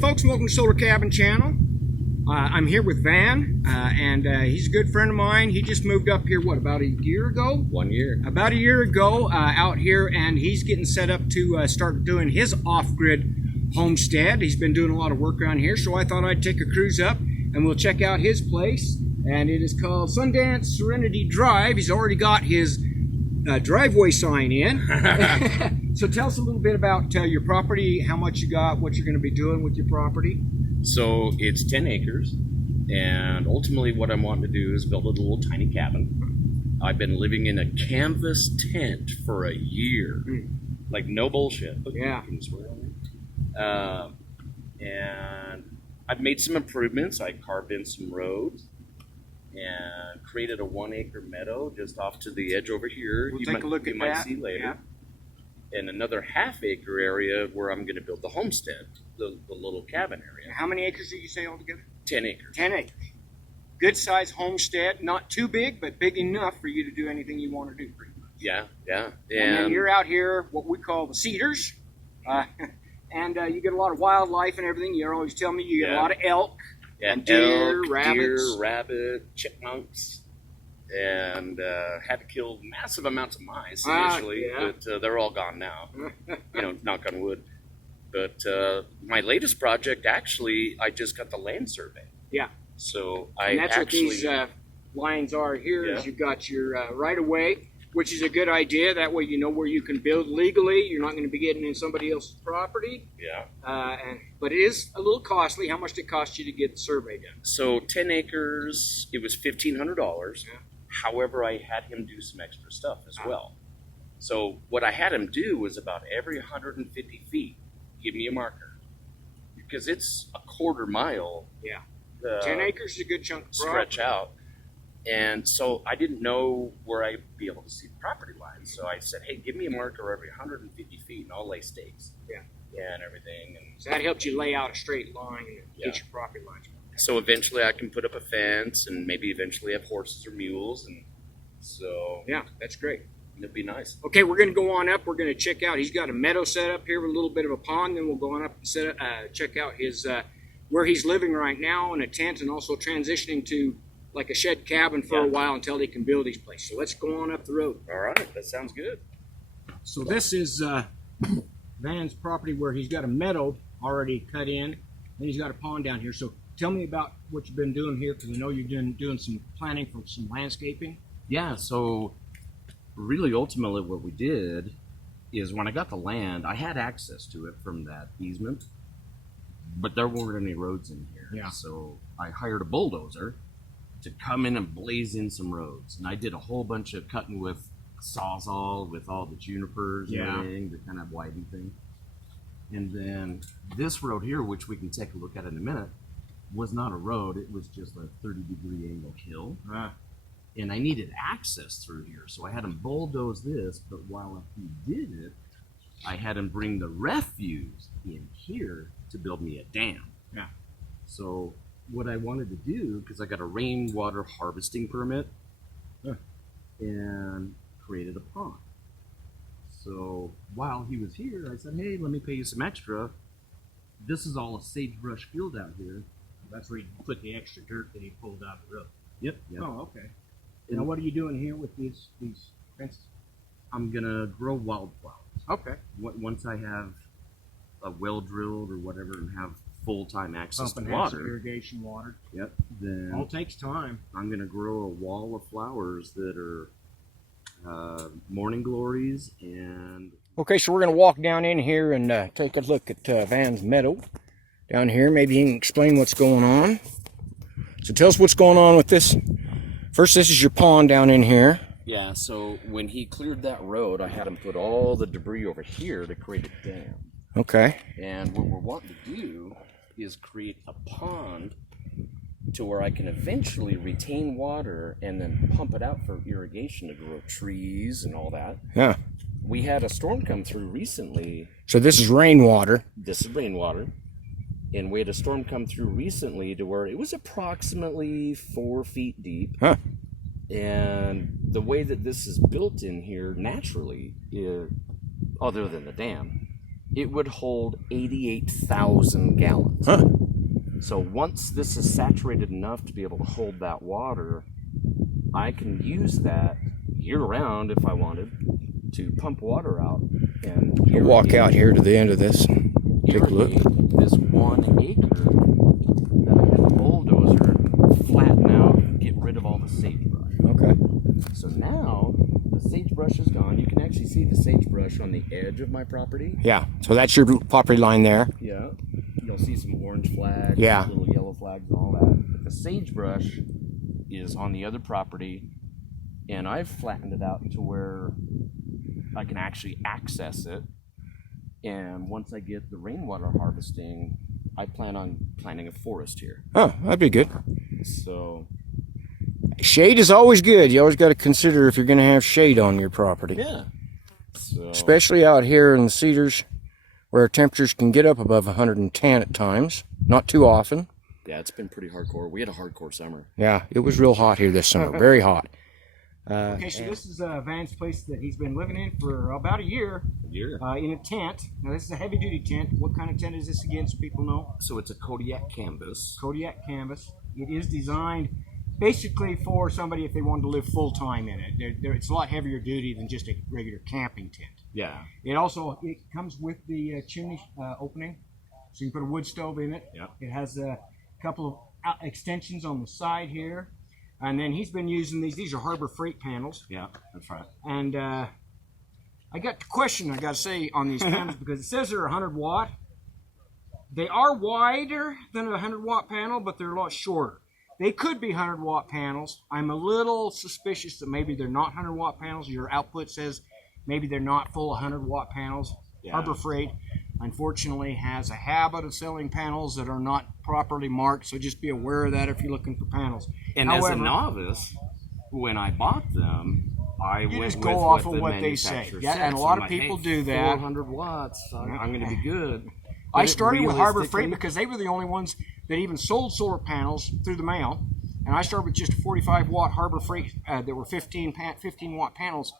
Folks, welcome to Solar Cabin Channel. I'm here with Van, and he's a good friend of mine. He just moved up here, what, about a year ago? 1 year. About a year ago out here, and he's getting set up to start doing his off-grid homestead. He's been doing a lot of work around here, so I thought I'd take a cruise up and we'll check out his place. And it is called Sundance Serenity Drive. He's already got his driveway sign in. So tell us a little bit about your property, how much you got, what you're going to be doing with your property. So it's 10 acres, and ultimately what I'm wanting to do is build a little tiny cabin. I've been living in a canvas tent for a year. Like, no bullshit. Yeah. Can you swear on it? And I've made some improvements. I carved in some roads and created a 1 acre meadow just off to the edge over here. We'll take a look at you might that. see later. Yeah. And another half acre area where I'm going to build the homestead, the little cabin area. How many acres did you say altogether? 10 acres. 10 acres. Good size homestead, not too big, but big enough for you to do anything you want to do, pretty much. Yeah. And then you're out here, what we call the cedars, and you get a lot of wildlife and everything. You always tell me you get a lot of elk, and deer, rabbit, chipmunks. And had to kill massive amounts of mice initially, but they're all gone now. Knock on wood. But my latest project, actually, I just got the land survey. Yeah. So and that's what these lines are here. Is you've got your right of way, which is a good idea. That way, you know where you can build legally. You're not going to be getting in somebody else's property. Yeah. But it is a little costly. How much did it cost you to get the survey done? So 10 acres, it was $1,500. Yeah. However, I had him do some extra stuff as well. So what I had him do was about every 150 feet, give me a marker. Because it's a quarter mile. Yeah. 10 acres is a good chunk of stretch out. And so I didn't know where I'd be able to see the property line. So I said, hey, give me a marker every 150 feet and I'll lay stakes. Yeah. And everything. And so that helps you lay out a straight line and get your property lines. So eventually I can put up a fence and maybe eventually have horses or mules. And so. Yeah, that's great. It'd be nice. Okay, we're going to go on up. We're going to check out. He's got a meadow set up here with a little bit of a pond. Then we'll go on up and check out his where he's living right now in a tent, and also transitioning to like a shed cabin for a while until he can build his place. So let's go on up the road. All right, that sounds good. So this is Van's property where he's got a meadow already cut in, and he's got a pond down here. So tell me about what you've been doing here, because I know you're doing some planning for some landscaping. Yeah, so really ultimately what we did is when I got the land, I had access to it from that easement, but there weren't any roads in here. Yeah. So I hired a bulldozer to come in and blaze in some roads. And I did a whole bunch of cutting with Sawzall with all the junipers and everything to kind of widen things. And then this road here, which we can take a look at in a minute, was not a road. It was just a 30-degree angle hill. And I needed access through here. So I had him bulldoze this, but while he did it, I had him bring the refuse in here to build me a dam. Yeah. So what I wanted to do, because I got a rainwater harvesting permit, and created a pond. So while he was here, I said, hey, let me pay you some extra. This is all a sagebrush field out here. That's where you put the extra dirt that he pulled out of the road. Yep. Oh, okay. Now, what are you doing here with these fences? I'm gonna grow wildflowers. Okay. Once I have a well drilled or whatever and have full-time access to Pumping water, irrigation water. Yep. Then All takes time. I'm gonna grow a wall of flowers that are morning glories and. Okay, so we're going to walk down in here and take a look at Van's meadow down here. Maybe he can explain what's going on. So tell us what's going on with this. First, this is your pond down in here. Yeah, so when he cleared that road, I had him put all the debris over here to create a dam. Okay. And what we're wanting to do is create a pond to where I can eventually retain water and then pump it out for irrigation to grow trees and all that. Yeah. We had a storm come through recently. So this is rainwater. This is rainwater. And we had a storm come through recently to where it was approximately 4 feet deep. Huh. And the way that this is built in here naturally, other than the dam, it would hold 88,000 gallons. Huh. So once this is saturated enough to be able to hold that water, I can use that year round if I wanted to pump water out and I'll walk out here to the end of this and take a look. irrigate this 1 acre that I had the bulldozer flatten out and get rid of all the sagebrush. Okay. So now the sagebrush is gone. You can actually see the sagebrush on the edge of my property. Yeah. So that's your property line there. Yeah. You'll see some orange flags, Yeah. little yellow flags, and all that. The sagebrush is on the other property, and I've flattened it out to where I can actually access it. And once I get the rainwater harvesting, I plan on planting a forest here. Oh, that'd be good. So, Shade is always good. You always got to consider if you're going to have shade on your property. yeah. So, Especially out here in the Cedars where temperatures can get up above 110 at times. Not too often. yeah, it's been pretty hardcore. We had a hardcore summer. Yeah, it was real hot here this summer. Very hot. Okay, so this is Van's place that he's been living in for about a year A year. in a tent. Now, this is a heavy duty tent. What kind of tent is this again, so people know? So it's a Kodiak canvas. Kodiak canvas. It is designed basically for somebody if they wanted to live full time in it. It's a lot heavier duty than just a regular camping tent. Yeah. It comes with the chimney opening, so you can put a wood stove in it. Yeah. It has a couple of extensions on the side here, and then he's been using these. These are Harbor Freight panels. Yeah, that's right. And I got the question I got to say on these panels because it says they're 100 watt. They are wider than a 100 watt panel, but they're a lot shorter. They could be 100 watt panels. I'm a little suspicious that maybe they're not 100 watt panels. Your output says maybe they're not full 100 watt panels. Yeah. Harbor Freight, unfortunately, has a habit of selling panels that are not properly marked, so just be aware of that if you're looking for panels. And as a However, novice, when I bought them, I went just with go off what of the what they say. manufacturer Yeah, said. and a So lot I'm of like, people hey, do that. 400 watts. I'm going to be good. I But started with Harbor Freight realistically- because they were the only ones that even sold solar panels through the mail. And I started with just 45 watt Harbor Freight that were 15 watt panels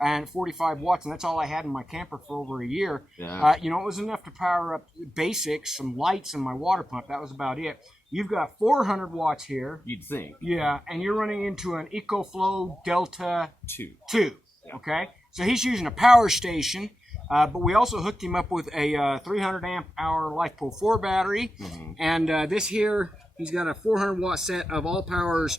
and 45 watts. And that's all I had in my camper for over a year. Yeah. It was enough to power up basics, some lights, and my water pump. That was about it. You've got 400 watts here. You'd think. Yeah. And you're running into an EcoFlow Delta 2. 2. Okay, so he's using a power station, but we also hooked him up with a 300 amp hour LifePro 4 battery, and this here he's got a 400 watt set of All Power's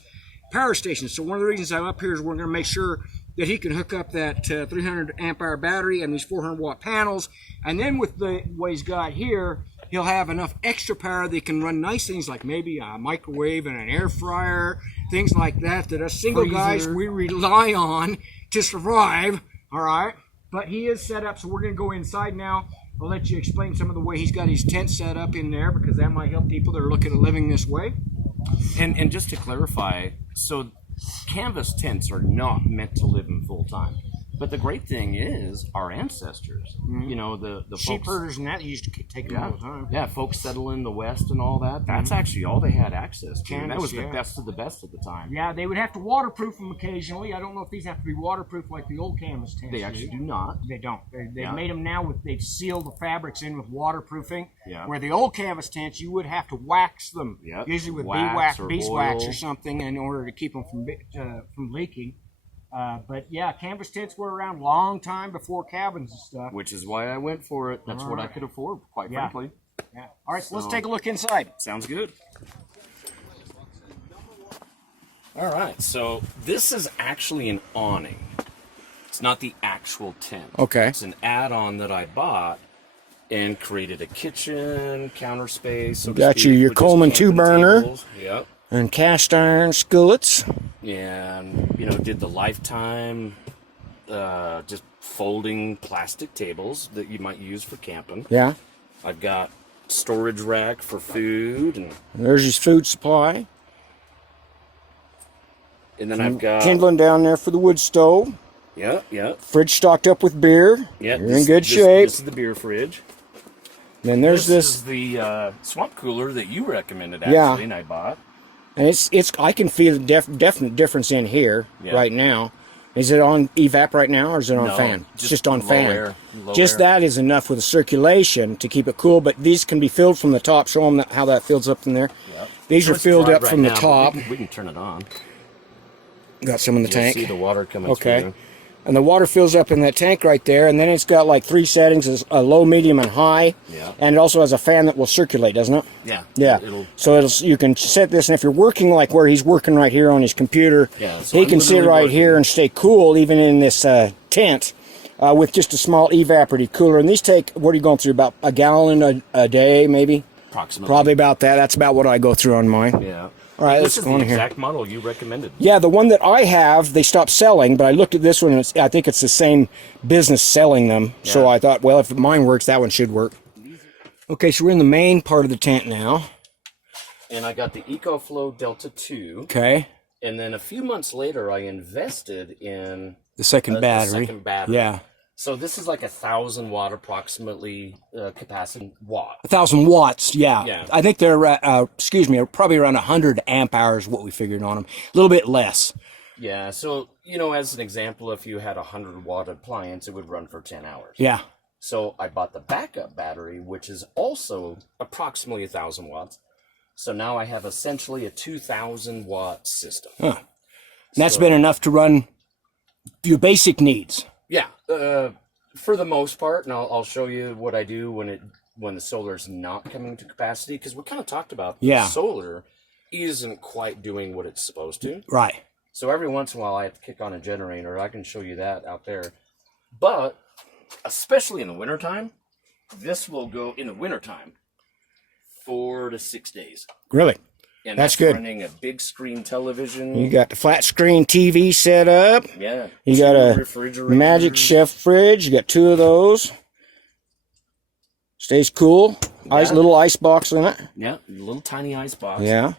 power stations. So one of the reasons I'm up here is we're going to make sure that he can hook up that 300 amp hour battery and these 400 watt panels, and then with the what he's got here, he'll have enough extra power that he can run nice things like maybe a microwave and an air fryer, things like that us single guys Freezer. we rely on to survive. All right, but he is set up, so we're going to go inside now. I'll let you explain some of the way he's got his tent set up in there because that might help people that are looking at living this way. And just to clarify, so canvas tents are not meant to live in full time. But the great thing is our ancestors, you know, the Sheep folks, herders and that used to take them all the time. yeah, folks settle in the West and all that. That's actually all they had access to. And that Canvas, was the yeah. best of the best at the time. Yeah, they would have to waterproof them occasionally. I don't know if these have to be waterproof like the old canvas tents. They actually do not. They don't. They've Yeah. made them now with they've sealed the fabrics in with waterproofing. Yeah. Where the old canvas tents, you would have to wax them, Yep. usually with Wax or beeswax oil. or something, in order to keep them from leaking. But yeah, canvas tents were around a long time before cabins and stuff. Which is why I went for it. That's what I Alright. could afford, quite Yeah. frankly. Yeah. All right, so let's So- take a look inside. Sounds good. All right, so this is actually an awning. It's not the actual tent. Okay. It's an add-on that I bought and created a kitchen, counter space. So to Got you speak, your with just Coleman camping 2-burner. tables. Yep. And cast iron skillets. And, you know, did the Lifetime just folding plastic tables that you might use for camping. Yeah. I've got storage rack for food, and There's his food supply. then I've got Kindling down there for the wood stove. yeah. Fridge stocked up with beer. Yeah, You're in good shape. This is the beer fridge. Then there's This this, is the swamp cooler that you recommended, Yeah. actually, and I bought. and it's I can feel a definite difference in here Yeah. right now. Is it on evap right now, or is it on No, fan? It's just on low fan. air, low Just air. that is enough with the circulation to keep it cool. But these can be filled from the top. Show them how that fills up in there. Yep. These are It's filled dry up right from the now, but top. We can turn it on. Got some in the You'll tank. see the water coming Okay. through. And the water fills up in that tank right there, and then it's got like 3 settings: is a low, medium, and high. Yeah. And it also has a fan that will circulate, doesn't it? Yeah. Yeah. So you can set this, and if you're working like where he's working right here on his computer, Yeah, so he I'm can sit literally right working. here and stay cool even in this tent with just a small evaporative cooler. And these take, what are you going through, about a gallon a day, maybe? Approximately. Probably about that. That's about what I go through on mine. Yeah. All right, This let's is go the on here. exact model you recommended. Yeah, the one that I have, they stopped selling, but I looked at this one, and I think it's the same business selling them. So Yeah. I thought, well, if mine works, that one should work. Okay, so we're in the main part of the tent now. And I got the EcoFlow Delta 2. Okay, And then a few months later, I invested in the second a battery. second battery. Yeah, So this is like 1,000 watt approximately capacity watt. 1,000 watts. Yeah. Yeah. I think they're probably around 100 amp hours. What we figured on them, a little bit less. Yeah. So as an example, if you had a 100 watt appliance, it would run for 10 hours. Yeah. So I bought the backup battery, which is also approximately 1,000 watts. So now I have essentially a 2,000 watt system. Huh. And that's been enough to run your basic needs. Yeah, for the most part, and I'll show you what I do when the solar is not coming to capacity, because we kind of talked about Yeah. the solar isn't quite doing what it's supposed to. Right. So every once in a while I have to kick on a generator. I can show you that out there. But especially in the wintertime, this will go in the wintertime 4 to 6 days. Really. And That's good. Running a big screen television. You got the flat screen TV set up. Yeah. You got 2 a refrigerators. Magic Chef fridge. You got 2 of those. Stays cool. Yeah. Little ice box in it. Yeah, little tiny ice box. Yeah.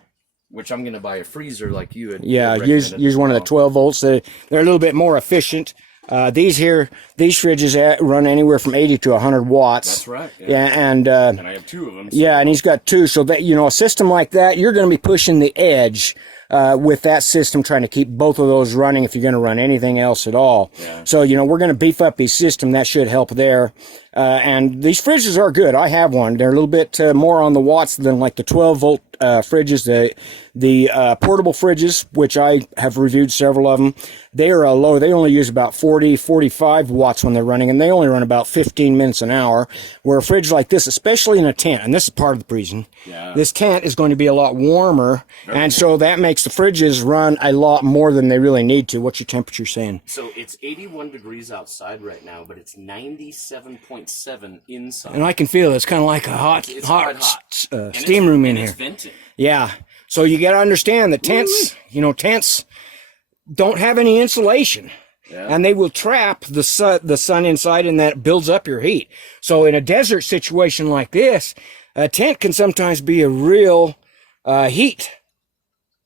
Which I'm going to buy a freezer like you had. Yeah. had Use recommended. one of the 12 volts. They're a little bit more efficient. These fridges run anywhere from 80 to 100 watts. That's right. Yeah, and And I have 2 of them. So yeah, and he's got 2. So that a system like that, you're going to be pushing the edge with that system, trying to keep both of those running if you're going to run anything else at all. Yeah. So we're going to beef up his system. That should help there. And these fridges are good. I have one. They're a little bit more on the watts than like the 12 volt fridges. The portable fridges, which I have reviewed several of them, they are low. They only use about 40, 45 watts when they're running, and they only run about 15 minutes an hour. Where a fridge like this, especially in a tent, and this is part of the reason, Yeah. this tent is going to be a lot warmer, and so that makes the fridges run a lot more than they really need to. What's your temperature saying? So it's 81 degrees outside right now, but it's 97.7 inside. And I can feel it's kind of like a It's quite hot. And steam room in It's here. vented. Yeah. So you got to understand the tents, tents don't have any insulation. Yeah. And they will trap the sun inside, and that builds up your heat. So in a desert situation like this, a tent can sometimes be a real heat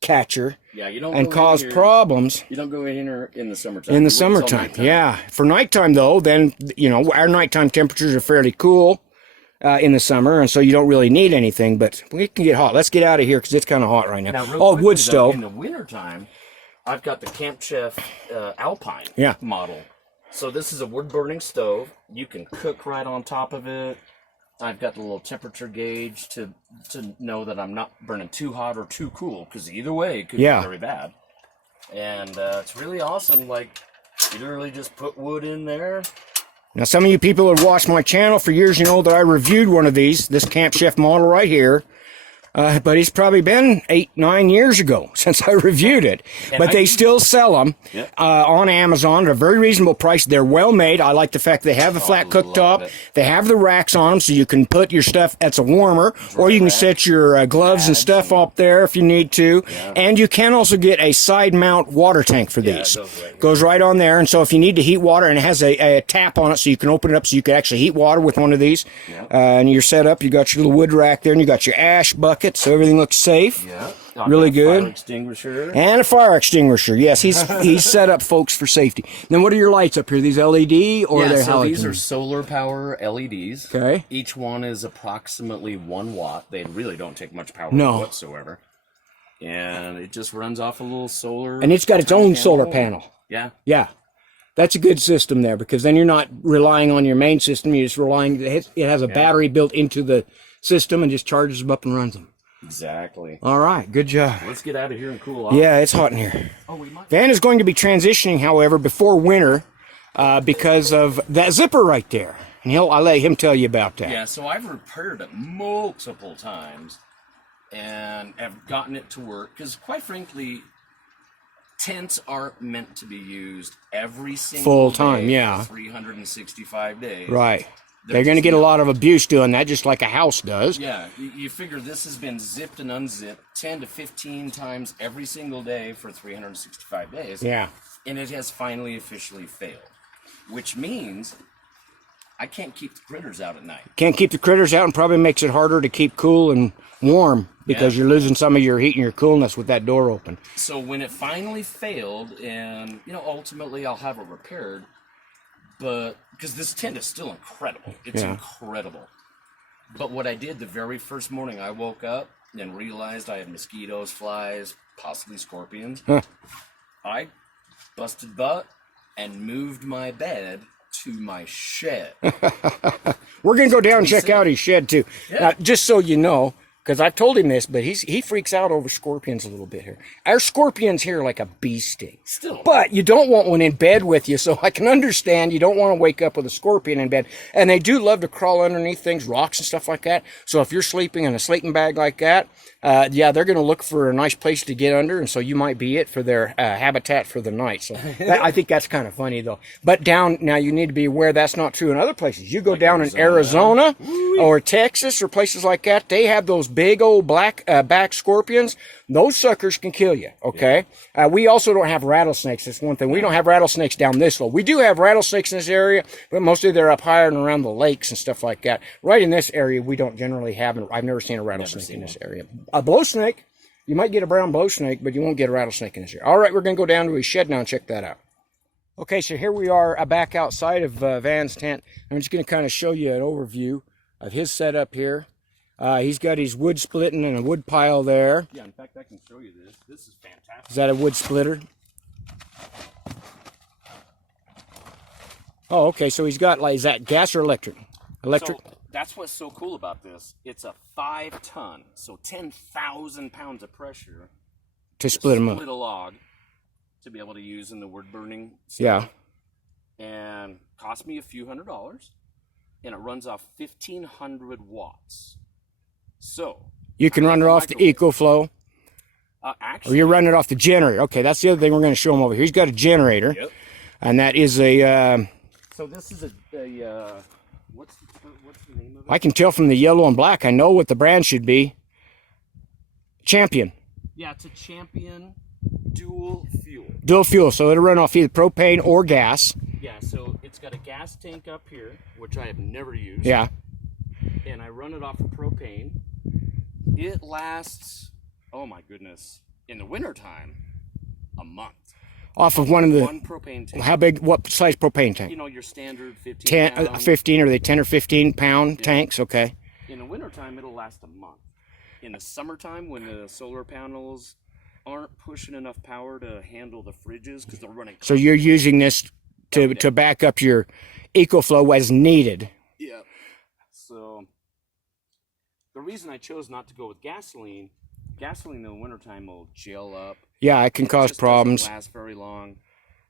catcher Yeah, you don't and go in cause here- problems You don't go in here in the summertime. in the You wait till summertime. nighttime. Yeah. For nighttime, though, then, our nighttime temperatures are fairly cool in the summer, and so you don't really need anything, but we can get hot. Let's get out of here because it's kind of hot right now. Now, real Oh, quickly, wood though, stove. In the wintertime, I've got the Camp Chef Alpine Yeah. model. So this is a wood burning stove. You can cook right on top of it. I've got the little temperature gauge to know that I'm not burning too hot or too cool, because either way it could Yeah. be very bad. And it's really awesome. Like, you literally just put wood in there. Now, some of you people have watched my channel for years, that I reviewed one of these, this Camp Chef model right here. But it's probably been 8-9 years ago since I reviewed it. But they still sell them on Amazon at a very reasonable price. They're well made. I like the fact they have the flat love cooktop. it. They have the racks on them so you can put your stuff that's a warmer, or you can set your gloves and stuff up there if you need to. And you can also get a side mount water tank for these. Goes right on there. And so if you need to heat water, and it has a tap on it so you can open it up so you can actually heat water with one of these. And you're set up. You got your little wood rack there, and you got your ash bucket. So everything looks safe. Yeah. Really good. Fire extinguisher. And a fire extinguisher. Yes, he's set up, folks, for safety. Then what are your lights up here? These LED or they're so these halogen? are solar power LEDs. Okay. Each one is approximately 1 watt. They really don't take much power No. whatsoever. And it just runs off a little solar. And it's got its own solar panel. Yeah. Yeah. That's a good system there because then you're not relying on your main system. You're just relying, it has a battery built into the system and just charges them up and runs them. Exactly. All right. Good job. Let's get out of here and cool off. Yeah, it's hot in here. Oh, we might. Van is going to be transitioning, however, before winter because of that zipper right there. And I'll let him tell you about that. Yeah, so I've repaired it multiple times and have gotten it to work because, quite frankly, tents aren't meant to be used every single Full time, day yeah. for 365 days. Right. They're going to get a lot of abuse doing that, just like a house does. Yeah, you figure this has been zipped and unzipped 10 to 15 times every single day for 365 days. Yeah. And it has finally officially failed, which means I can't keep the critters out at night. Can't keep the critters out and probably makes it harder to keep cool and warm because you're losing some of your heat and your coolness with that door open. So when it finally failed, and ultimately I'll have it repaired, but because this tent is still incredible, it's incredible. But what I did the very first morning, I woke up and realized I had mosquitoes, flies, possibly scorpions. I busted butt and moved my bed to my shed. We're going to go down and check out his shed too. Yeah. Now, just so you know, because I've told him this, but he freaks out over scorpions a little bit here. Our scorpions here are like a bee sting. Still. But you don't want one in bed with you, so I can understand you don't want to wake up with a scorpion in bed. And they do love to crawl underneath things, rocks and stuff like that. So if you're sleeping in a sleeping bag like that, they're going to look for a nice place to get under, and so you might be it for their habitat for the night. So I think that's kind of funny, though. But now you need to be aware that's not true in other places. You go like down in Arizona or Texas or places like that, they have those big old black back scorpions. Those suckers can kill you, okay? We also don't have rattlesnakes. That's one thing. We don't have rattlesnakes down this low. We do have rattlesnakes in this area, but mostly they're up higher and around the lakes and stuff like that. Right in this area, we don't generally have, I've never seen a rattlesnake in this area. A blow snake, you might get a brown blow snake, but you won't get a rattlesnake in this area. All right, we're going to go down to his shed now and check that out. Okay, so here we are back outside of Van's tent. I'm just going to kind of show you an overview of his setup here. He's got his wood splitting and a wood pile there. Yeah, in fact, I can show you this. This is fantastic. Is that a wood splitter? Oh, okay, so he's got, is that gas or electric? Electric? So that's what's so cool about this. It's a 5-ton, so 10,000 pounds of pressure to split them up. Split a log to be able to use in the wood burning stuff. Yeah. And cost me a few $100s, and it runs off 1,500 watts. So you can run it off the EcoFlow. Actually, or you're running it off the generator. Okay, that's the other thing we're going to show him over here. He's got a generator, and that is a. So this is a what's the name of it? I can tell from the yellow and black. I know what the brand should be. Champion. Yeah, it's a Champion dual fuel. Dual fuel, so it'll run off either propane or gas. Yeah, so it's got a gas tank up here, which I have never used. Yeah. And I run it off of propane. It lasts, oh my goodness, in the wintertime, a month. Off of one of the one propane tank. How big? What size propane tank? You know, your standard 15 15, are they 10 or 15 pound tanks? Okay. In the wintertime, it'll last a month. In the summertime, when the solar panels aren't pushing enough power to handle the fridges because they're running. So you're using this to back up your EcoFlow as needed. Yeah. So the reason I chose not to go with gasoline in the wintertime will gel up. Yeah, it can cause problems. Doesn't last very long.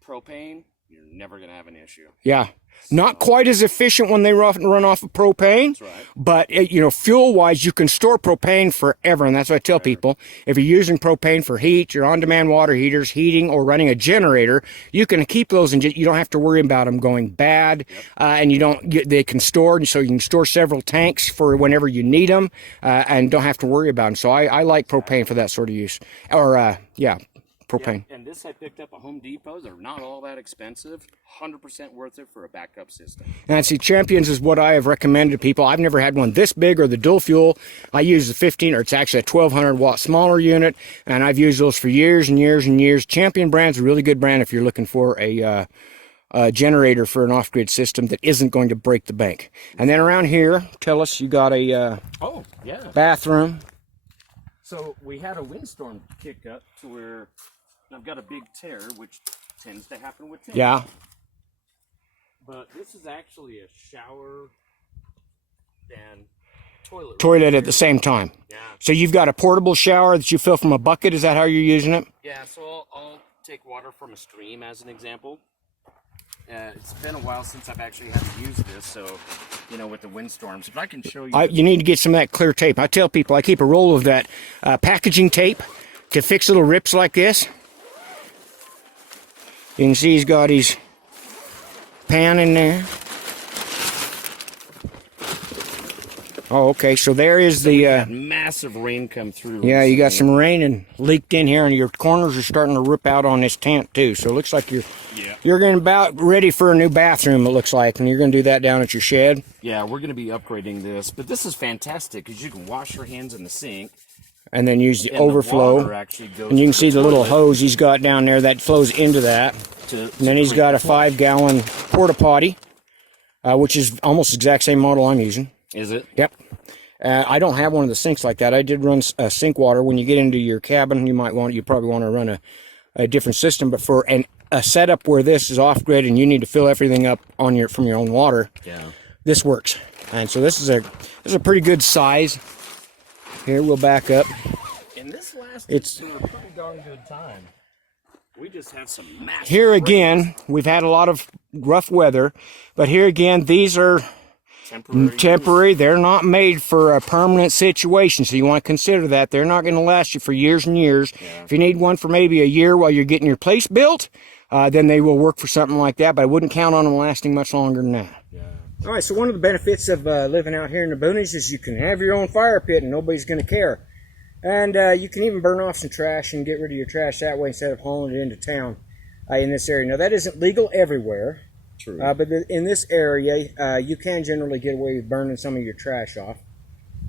Propane, you're never going to have an issue. Yeah. Not quite as efficient when they run off of propane. That's right. But, fuel-wise, you can store propane forever. And that's what I tell people. If you're using propane for heat, your on-demand water heaters, heating, or running a generator, you can keep those and you don't have to worry about them going bad. And they can store, so you can store several tanks for whenever you need them and don't have to worry about them. So I like propane for that sort of use. Or, propane. Yeah, and this I picked up at Home Depot. They're not all that expensive. 100% worth it for a backup system. And see, Champions is what I have recommended to people. I've never had one this big or the dual fuel. I use the 15, or it's actually a 1200 watt smaller unit, and I've used those for years and years and years. Champion brand's a really good brand if you're looking for a generator for an off-grid system that isn't going to break the bank. And then around here, tell us you got a bathroom. So we had a windstorm kick up to where I've got a big tear, which tends to happen with tents. Yeah. But this is actually a shower and toilet. Toilet at the same time. Yeah. So you've got a portable shower that you fill from a bucket. Is that how you're using it? Yeah, so I'll take water from a stream as an example. It's been a while since I've actually had to use this, so, you know, with the windstorms. If I can show you. You need to get some of that clear tape. I tell people I keep a roll of that packaging tape to fix little rips like this. You can see he's got his pan in there. Oh, okay. So there is the massive rain come through. yeah. You got some rain and leaked in here, and your corners are starting to rip out on this tent too. So it looks like you're getting about ready for a new bathroom. It looks like, and you're going to do that down at your shed. Yeah, we're going to be upgrading this, but this is fantastic because you can wash your hands in the sink. And then use the And the overflow. water actually goes And you can to see the little toilet hose he's got down there that flows into that. to And then he's clean got a the toilet. 5-gallon porta potty, which is almost the exact same model I'm using. Is it? Yep. I don't have one of the sinks like that. I did run sink water. When you get into your cabin, you probably want to run a different system. But for a setup where this is off grid and you need to fill everything up from your own water, Yeah. this works. And so this is a pretty good size. Here, we'll back up. And this lasted It's- to a pretty darn good time. We just had some massive Here rains. again, we've had a lot of rough weather, but here again, these are temporary. They're not made for a permanent situation, so you want to consider that. They're not going to last you for years and years. If you need one for maybe a year while you're getting your place built, then they will work for something like that, but I wouldn't count on them lasting much longer than that. Yeah. All right, so one of the benefits of living out here in the boonies is you can have your own fire pit and nobody's going to care. And you can even burn off some trash and get rid of your trash that way instead of hauling it into town in this area. Now, that isn't legal everywhere. True. But in this area, you can generally get away with burning some of your trash off.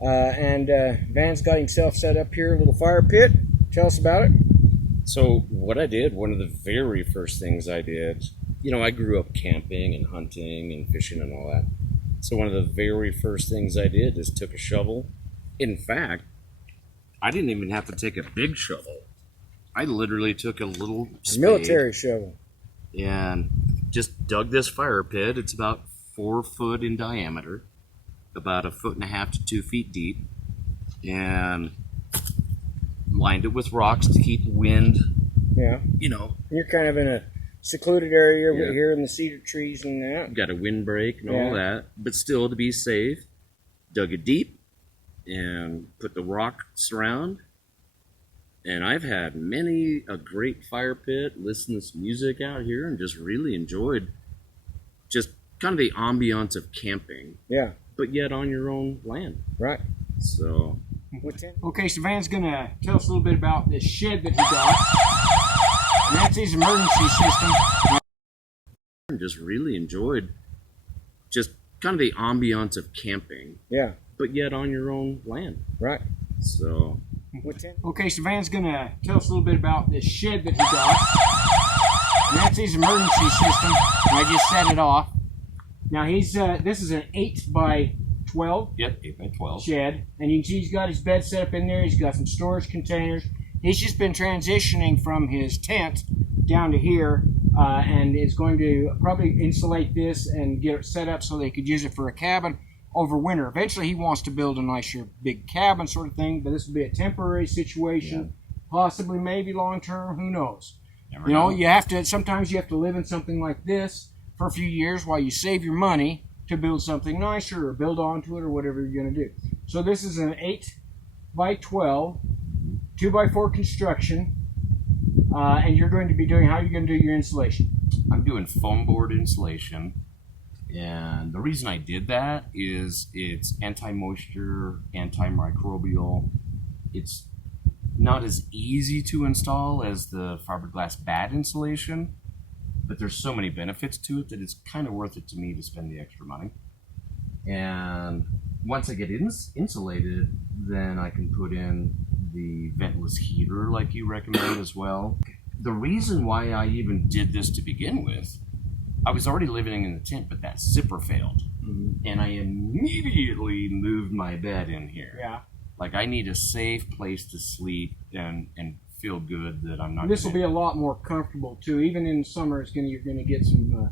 And Van's got himself set up here, a little fire pit. Tell us about it. So what I did, one of the very first things I did, you know, I grew up camping and hunting and fishing and all that. So one of the very first things I did is took a shovel. In fact, I didn't even have to take a big shovel. I literally took a little spade Military shovel. and just dug this fire pit. It's about 4 foot in diameter, about 1.5 to 2 feet deep, and lined it with rocks to keep wind, Yeah. you know, You're kind of in a secluded area Yeah. here in the cedar trees and that. got a windbreak and all that, but still to be safe, dug it deep and put the rocks around. And I've had many a great fire pit, listened to some music out here, and just really enjoyed just kind of the ambiance of camping, Yeah, but yet on your own land. right. So Okay, so Van's gonna tell us a little bit about this shed that he got. And that's his emergency system. I just really enjoyed just kind of the ambiance of camping, Yeah, but yet on your own land. right. So Okay, so Van's gonna tell us a little bit about this shed that he got. And that's his emergency system. I just set it off. Now this is an 8x12 yep, 8x12. shed, and you can see he's got his bed set up in there. He's got some storage containers. He's just been transitioning from his tent down to here, and is going to probably insulate this and get it set up so they could use it for a cabin over winter. Eventually, he wants to build a nicer big cabin sort of thing, but this will be a temporary situation, possibly maybe long term. Who knows? Never You know, know. sometimes you have to live in something like this for a few years while you save your money to build something nicer or build onto it or whatever you're going to do. So this is an 8x12, 2x4 construction, and you're going to be doing, how are you going to do your insulation? I'm doing foam board insulation, and the reason I did that is it's anti-moisture, antimicrobial. It's not as easy to install as the fiberglass bat insulation, but there's so many benefits to it that it's kind of worth it to me to spend the extra money. And once I get insulated, then I can put in the ventless heater like you recommend as well. The reason why I even did this to begin with, I was already living in the tent, but that zipper failed. And I immediately moved my bed in here. Yeah. Like, I need a safe place to sleep and feel good that I'm not. This will be a lot more comfortable too. Even in summer, you're gonna get some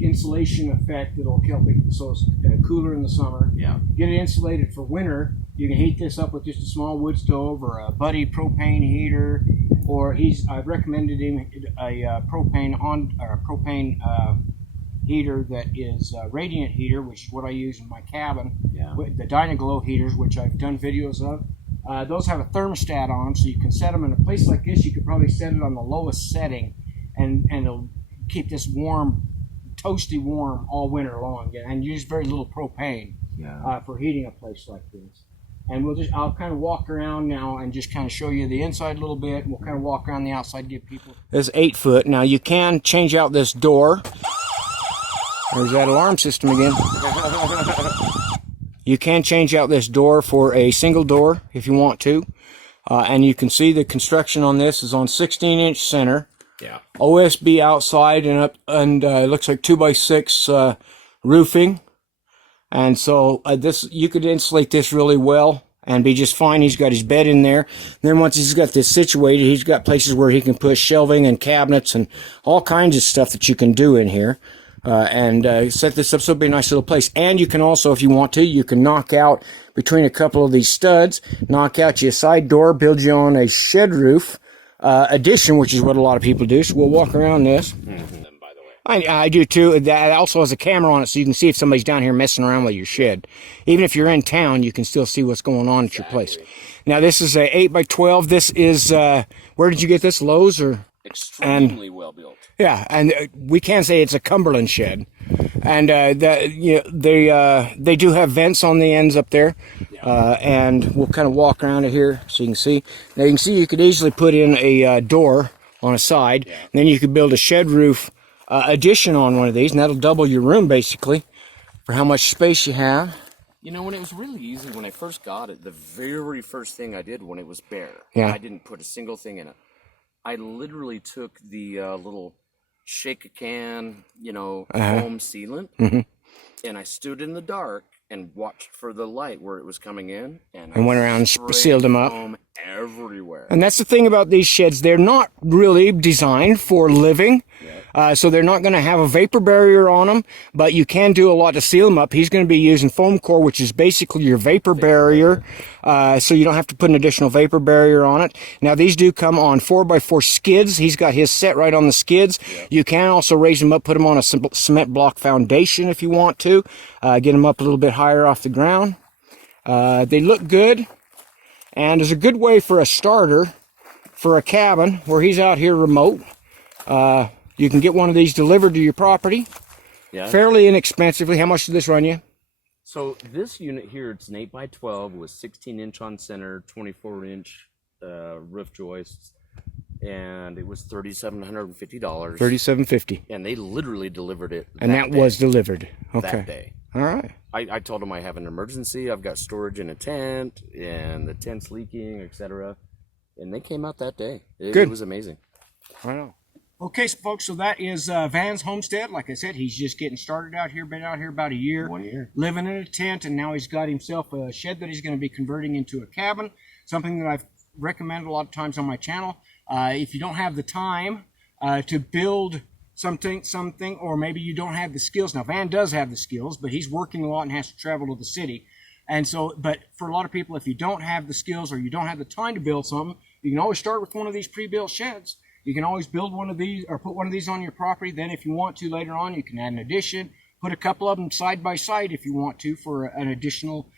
insulation effect that'll help it so it's cooler in the summer. Yeah. Get it insulated for winter. You can heat this up with just a small wood stove or a Buddy propane heater, or I've recommended him a propane heater that is a radiant heater, which is what I use in my cabin. Yeah. The Dynaglow heaters, which I've done videos of. Those have a thermostat on them, so you can set them in a place like this. You could probably set it on the lowest setting, and it'll keep this warm, toasty warm all winter long, and use very little propane for heating a place like this. And I'll kind of walk around now and just kind of show you the inside a little bit, and we'll kind of walk around the outside, give people. This is 8 foot. Now you can change out this door. There's that alarm system again. You can change out this door for a single door if you want to. And you can see the construction on this is on 16-inch center. Yeah. OSB outside and up, and it looks like 2x6 roofing. And so you could insulate this really well and be just fine. He's got his bed in there. And then once he's got this situated, he's got places where he can put shelving and cabinets and all kinds of stuff that you can do in here. And set this up so it'll be a nice little place. And you can also, if you want to, you can knock out between a couple of these studs, knock out your side door, build you on a shed roof addition, which is what a lot of people do. So we'll walk around this. I do too. That also has a camera on it, so you can see if somebody's down here messing around with your shed. Even if you're in town, you can still see what's going on at your place. Now this is a 8x12. This is where did you get this? Lowe's or? Extremely well built. Yeah, and we can say it's a Cumberland shed, and they do have vents on the ends up there, and we'll kind of walk around it here so you can see. Now you can see you could easily put in a door on a side, and then you could build a shed roof addition on one of these, and that'll double your room basically for how much space you have. You know, when it was really easy when I first got it, the very first thing I did when it was bare, I didn't put a single thing in it. I literally took the little shake a can, foam sealant, and I stood in the dark and watched for the light where it was coming in, and went around and sealed them up. Foam everywhere. And that's the thing about these sheds; they're not really designed for living. So they're not going to have a vapor barrier on them, but you can do a lot to seal them up. He's going to be using foam core, which is basically your vapor barrier, so you don't have to put an additional vapor barrier on it. Now, these do come on 4x4 skids. He's got his set right on the skids. Yeah. You can also raise them up, put them on a cement block foundation if you want to, get them up a little bit higher off the ground. They look good, and is a good way for a starter for a cabin where he's out here remote. You can get one of these delivered to your property fairly inexpensively. How much did this run you? So this unit here, it's an 8x12 with 16-inch on center, 24-inch roof joists, and it was $3,750. $3,750. And they literally delivered it. And that was delivered. Okay. That day. All right. I told them I have an emergency. I've got storage in a tent, and the tent's leaking, etc. And they came out that day. It was amazing. I know. Okay, so folks, so that is Van's homestead. Like I said, he's just getting started out here, been out here about a year. 1 year. Living in a tent, and now he's got himself a shed that he's going to be converting into a cabin, something that I've recommended a lot of times on my channel. If you don't have the time to build something, or maybe you don't have the skills. Now, Van does have the skills, but he's working a lot and has to travel to the city. And so, but for a lot of people, if you don't have the skills or you don't have the time to build something, you can always start with one of these pre-built sheds. You can always build one of these or put one of these on your property. Then if you want to later on, you can add an addition, put a couple of them side by side if you want to for an additional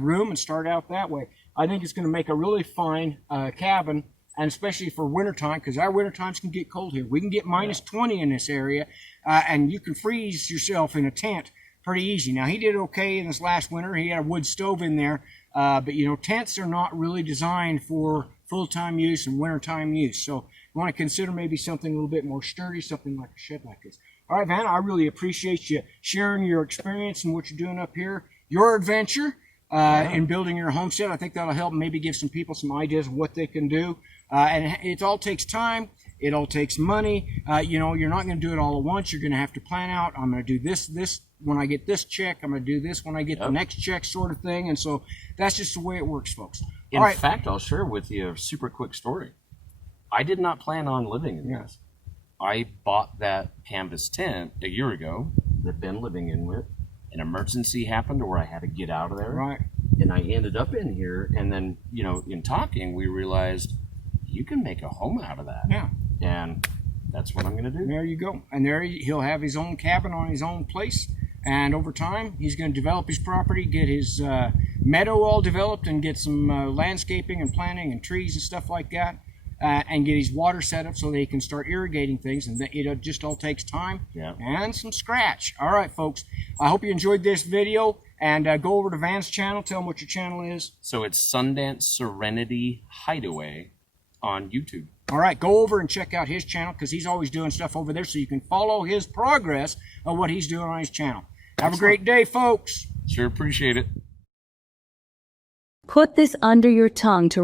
room and start out that way. I think it's going to make a really fine cabin, and especially for wintertime, because our winter times can get cold here. We can get minus 20 in this area, and you can freeze yourself in a tent pretty easy. Now, he did okay in this last winter. He had a wood stove in there, but, tents are not really designed for full-time use and wintertime use. So you want to consider maybe something a little bit more sturdy, something like a shed like this. All right, Van, I really appreciate you sharing your experience and what you're doing up here, your adventure in building your homestead. I think that'll help maybe give some people some ideas of what they can do. And it all takes time. It all takes money. You know, you're not going to do it all at once. You're going to have to plan out. I'm going to do this when I get this check. I'm going to do this when I get the next check, sort of thing. And so that's just the way it works, folks. In fact, I'll share with you a super quick story. I did not plan on living in this. I bought that canvas tent a year ago that Ben living in with. An emergency happened where I had to get out of there. Right. And I ended up in here. And then, you know, in talking, we realized you can make a home out of that. Yeah. And that's what I'm going to do. There you go. And there he'll have his own cabin on his own place. And over time, he's going to develop his property, get his meadow all developed, and get some landscaping and planting and trees and stuff like that. And get his water set up so that he can start irrigating things. And it just all takes time and some scratch. All right, folks. I hope you enjoyed this video. And go over to Van's channel. Tell him what your channel is. So it's Sundance Serenity Hideaway on YouTube. All right, go over and check out his channel because he's always doing stuff over there so you can follow his progress of what he's doing on his channel. Have a great day, folks. Sure appreciate it. Put this under your tongue to